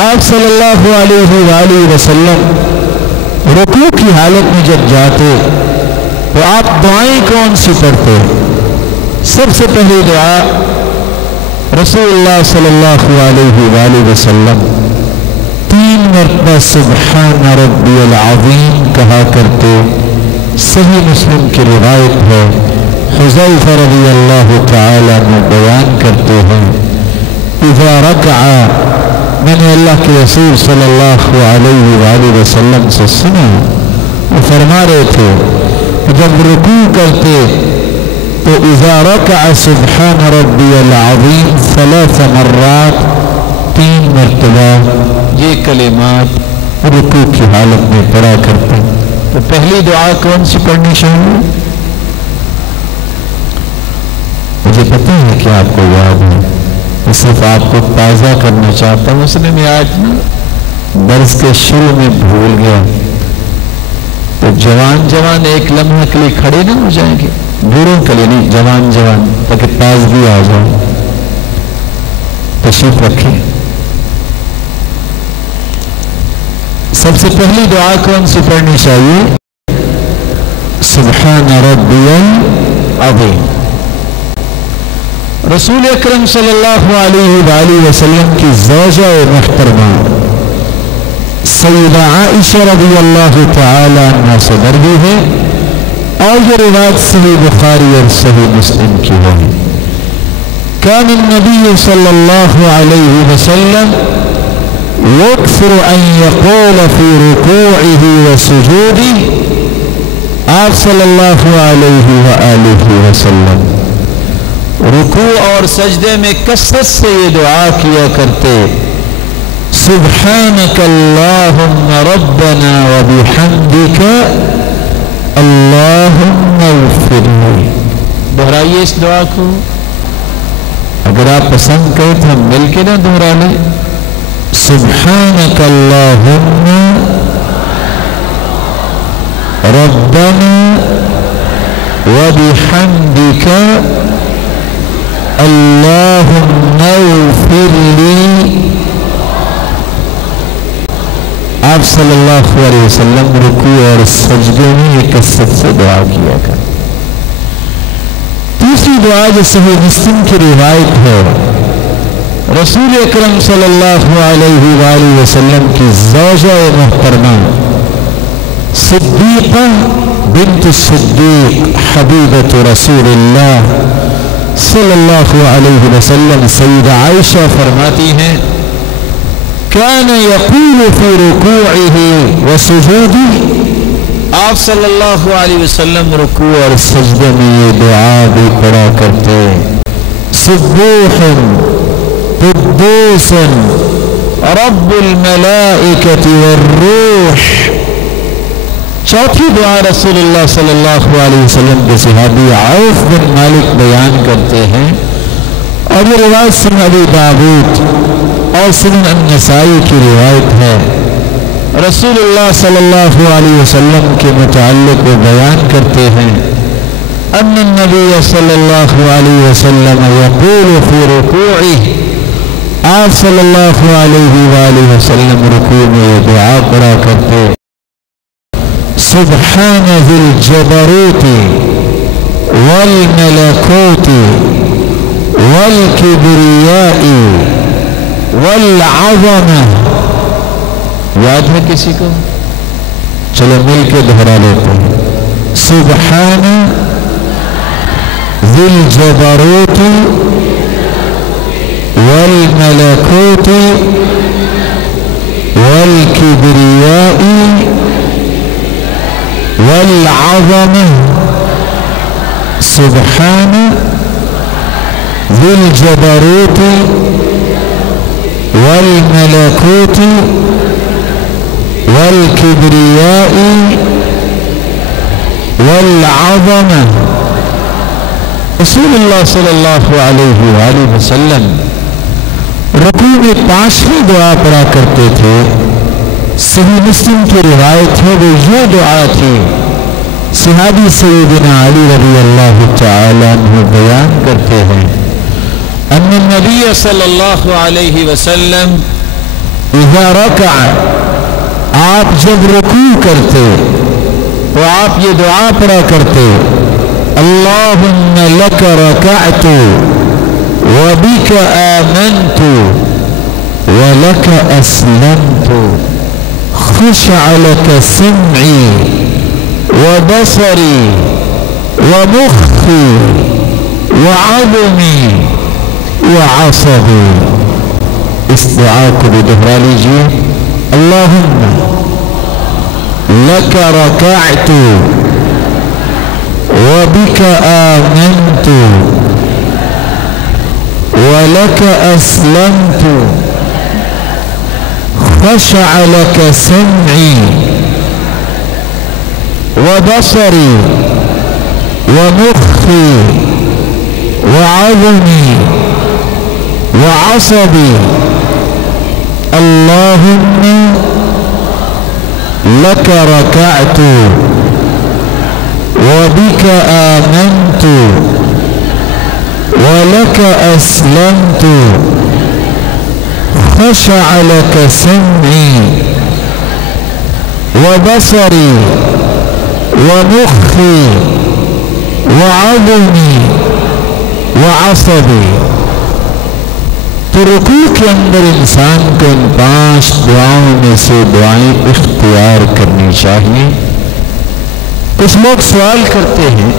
آپ صلی اللہ علیہ وآلہ وسلم رکوع کی حالت میں جب جاتے تو آپ دعائیں کون سی پڑھتے؟ سب سے پہلی دعا رسول اللہ صلی اللہ علیہ وآلہ وسلم 3 مرتبہ سبحان ربی العظیم کہا کرتے. صحیح مسلم کی روایت ہے، حذیفہ رضی اللہ تعالی عنہ بیان کرتے ہیں اذا رکع، میں نے اللہ کے رسول صلی اللہ علیہ وآلہ وسلم سے سنا، وہ فرما رہے تھے کہ جب رکوع کرتے تو اذا رکع سبحان ربی العظیم 3 مرات، 3 مرتبہ یہ کلمات رکوع کی حالت میں پڑھا کرتے. تو پہلی دعا کون سی پڑھنی چاہیے؟ مجھے پتہ ہے کہ آپ کو یاد ہے، میں صرف آپ کو تازہ کرنا چاہتا ہوں. اس نے میں آج درس کے شروع میں بھول گیا. تو جوان ایک لمحہ کے لیے کھڑے نہ ہو جائیں گے، بوڑھوں کے لیے نہیں، جوان تاکہ تازگی آ جائے. تشریف رکھیں. سب سے پہلی دعا کون سی پڑھنی چاہیے؟ سبحان ربی العظیم. رسول اکرم صلی اللہ علیہ وآلہ وسلم کی زوجہ محترمہ سیدہ عائشہ رضی اللہ تعالی عنہ سے مروی ہے، اور یہ روایت صحیح بخاری اور صحیح مسلم کی ہے. کان النبی صلی اللہ علیہ وسلم یکثر ان یقول فی رکوعہ وسجودہ. آپ صلی اللہ علیہ وآلہ وسلم رکوع اور سجدے میں کثرت سے یہ دعا کیا کرتے، سبحانک اللہم ربنا وبحمدک اللہم اغفر لی. دہرائیے اس دعا کو، اگر آپ پسند کریں تو ہم مل کے نہ دہرا لیں. سبحانک اللہم ربنا وبحمدک اللہم اغفر لی. آپ صلی اللہ علیہ وسلم رکوع اور سجدے میں یہ کثرت سے دعا کیا کرتے. تیسری دعا جو صحیح مسلم کی روایت ہے، رسول اکرم صلی اللہ علیہ وآلہ وسلم کی زوجہ محترمہ صدیقہ بنت الصدیق حبیبۃ رسول اللہ صلی اللہ علیہ وسلم سیدہ عائشہ فرماتی ہیں کان یقول فی رکوعہ وسجودہ. آپ صلی اللہ علیہ وسلم رکوع اور سجدے میں یہ دعا بھی پڑھا کرتے، سبوح قدوس رب الملائکۃ والروح. چوتھی دعا رسول اللہ صلی اللہ علیہ وسلم کے صحابی عوف بن مالک بیان کرتے ہیں، اور یہ روایت سنن ابی داؤد اور سنن النسائی کی روایت ہے. رسول اللہ صلی اللہ علیہ وسلم کے متعلق وہ بیان کرتے ہیں ان النبی صلی اللہ علیہ وسلم یقول فی رکوعہ. آپ صلی اللہ علیہ وآلہ وسلم رکوع میں یہ دعا پڑھا کرتے، سبحان ذی الجبروت والملکوت والکبریاء والعظمہ. یاد ہے کسی کو؟ چلو مل کے دہرا لیتے ہیں. سبحان ذی الجبروت والملکوت والکبریاء والعظمہ. سبحان ذی الجبروت والملکوت والکبریاء والعظمہ. رسول اللہ صلی اللہ علیہ وآلہ وسلم رکوع میں 5ویں دعا پڑھا کرتے تھے. صحیح مسلم کی روایت ہے، وہ یہ دعا تھی. صحابی سیدنا علی رضی اللہ تعالی عنہ بیان کرتے ہیں ان النبی صلی اللہ علیہ وسلم اذا رکع، آپ جب رکوع کرتے تو آپ یہ دعا پڑھا کرتے اللہم لک رکعت وبک آمنت ولک اسلمت خشع لک سمعی وبصری ومخی وعظمی وعصبی. اس دعا کو بھی دہرا لیجیے. اللہم لک رکعت وبک آمنت ولک اسلمت خشع لک سمعی وبصری ومخی وعظمی وعصبی. اللہم لک رکعت وبک آمنت ولک اسلمت خشع لک سمعی وبصری ومخی وعظمی وعصبی. تو رکوع کے اندر انسان کو ان 5 دعاؤں میں سے دعائیں اختیار کرنی چاہیے. کچھ لوگ سوال کرتے ہیں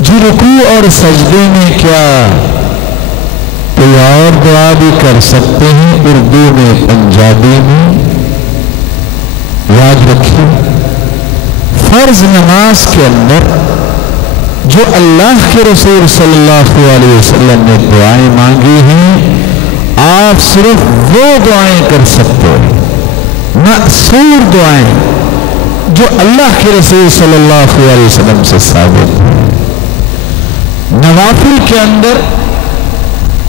جی رکوع اور سجدے میں کیا کوئی اور دعا بھی کر سکتے ہیں اردو میں پنجابی میں؟ یاد رکھیے فرض نماز کے اندر جو اللہ کے رسول صلی اللہ علیہ وسلم نے دعائیں مانگی ہیں آپ صرف وہ دعائیں کر سکتے ہیں مأثور دعائیں جو اللہ کے رسول صلی اللہ علیہ وسلم سے ثابت ہیں. نوافل کے اندر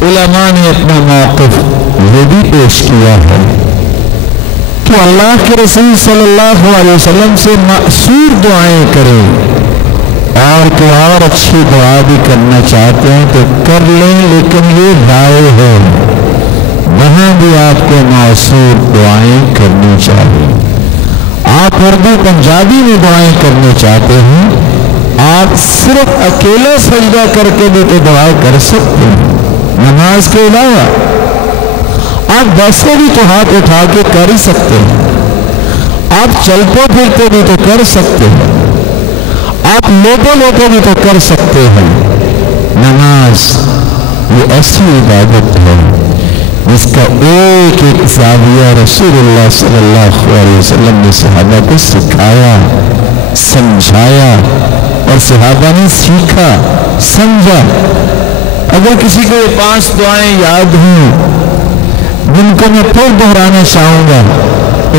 علماء نے اپنا موقف یہ بھی پیش کیا ہے کہ اللہ کے رسول صلی اللہ علیہ وسلم سے مأثور دعائیں کریں اور کوئی اور اچھی دعا بھی کرنا چاہتے ہیں تو کر لیں، لیکن یہ رائے ہے وہاں بھی آپ کو مأثور دعائیں کرنی چاہیے. آپ اردو پنجابی میں دعائیں کرنا چاہتے ہیں آپ صرف اکیلا سجدہ کر کے بھی تو دعا کر سکتے ہیں نماز کے علاوہ. آپ ویسے بھی تو ہاتھ اٹھا کے کر ہی سکتے ہیں، آپ چلتے پھرتے بھی تو کر سکتے ہیں، آپ لیٹے بھی تو کر سکتے ہیں. نماز یہ ایسی عبادت ہے جس کا ایک ایک زاویہ رسول اللہ صلی اللہ علیہ وسلم نے صحابہ کو سکھایا، سمجھایا اور صحابہ نے سیکھا سمجھا. اگر کسی کو یہ 5 دعائیں یاد ہوں جن کو میں پھر دہرانا چاہوں گا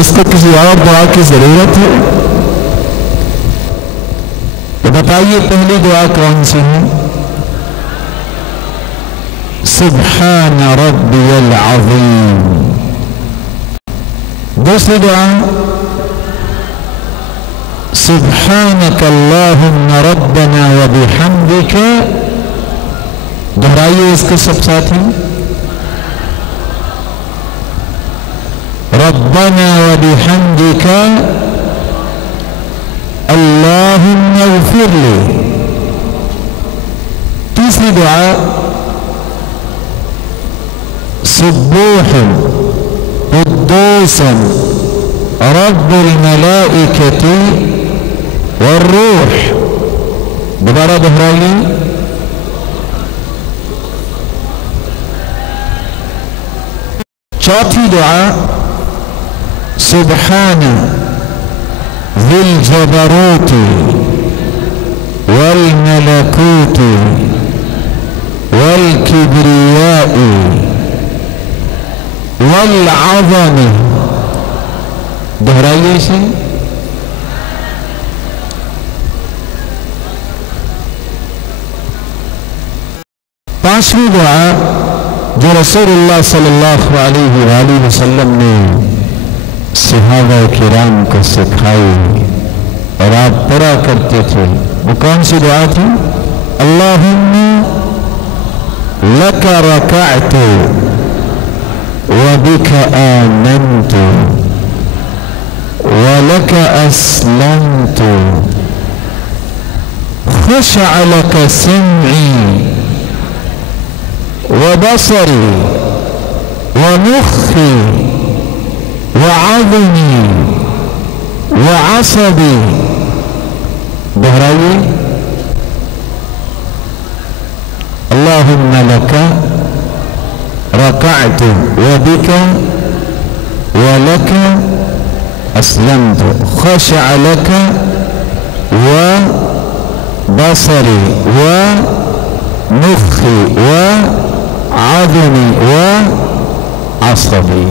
اس کو کسی اور دعا کی ضرورت ہے تو بتائیے پہلی دعا کون سی ہے؟ سبحان ربی العظیم. دوسری دعا سبحانک اللہم ربنا وبحمدک. دہرائیے اس کے سب ساتھ ہیں ربنا وبحمدک اللہم اغفر لی. تیسری دعا سبوح قدوس رب الملائکۃ والروح. دوبارہ دہرائیے چوتھی دعا سبحان ذی الجبروت والملکوت والکبریاء والعظم. دہرائیے اسے پانچویں دعا جو رسول اللہ صلی اللہ علیہ وآلہ وسلم نے صحابہ کرام کو سکھائی اور آپ پڑھا کرتے تھے وہ کون سی دعا تھی؟ اللہم لک رکعت وبك آمنت ولك أسلمت خشع لك سمعي وبصري ومخي وعظمي وعصبي. دہرائیے. اللہم لک رکعت وبک ولک اسلمت خشع لک وبصری ومخي وعظمي وعصبي.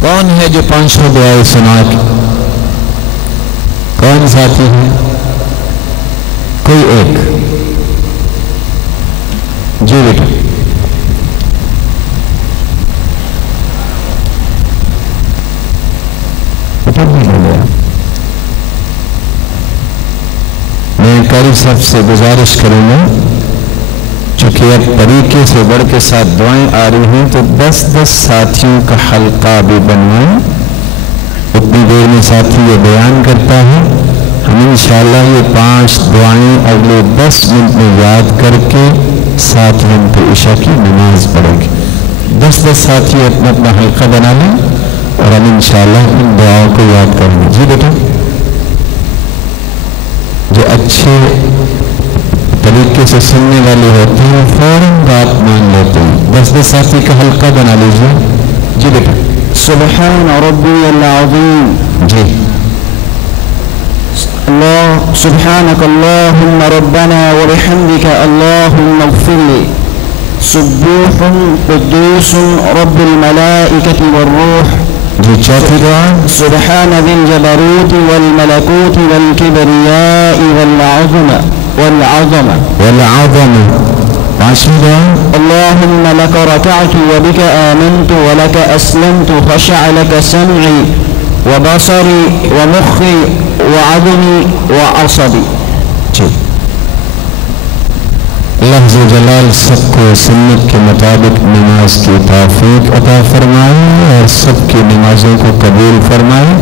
کون ہے جو 500 دعائیں سنا کے؟ کون ساتھی ہے؟ کوئی ایک. جی بیٹا. میں قاری صاحب سے گزارش کروں گا، چونکہ اب طریقے سے بڑھ کے 7 دعائیں آ رہی ہیں تو 10 ساتھیوں کا حلقہ بھی بنوائیں. اتنی دیر میں ساتھی یہ بیان کرتا ہے. ہم انشاءاللہ یہ 5 دعائیں اگلے 10 منٹ میں یاد کر کے 7 منٹ پہ عشاء کی نماز پڑھیں گے. 10 ساتھی اپنا اپنا حلقہ بنا لیں اور ہم انشاءاللہ ان دعاؤں کو یاد کریں گے. جی بیٹا. جو اچھے طریقے سے سننے والے ہوتے ہیں فوراً بات مان لیتے ہیں. 10 ساتھی کا حلقہ بنا لیجیے. جی بیٹا. سبحان ربی العظیم. جی. سبحانك اللهم ربنا وبحمدك اللهم اغفر لي. سبوح قدوس رب الملائكة والروح. جی. چوتھی دعا. سبحان ذي الجبروت والملكوت والكبرياء والعظمة. 5ویں دعا. اللهم لك ركعت وبك آمنت ولك أسلمت خشع لك سمعي وبصري ومخي وعظمي وعصبي. اللہ عز و جلال سب کو سنت کے مطابق نماز کی توفیق عطا فرمائے اور سب کی نمازوں کو قبول فرمائے.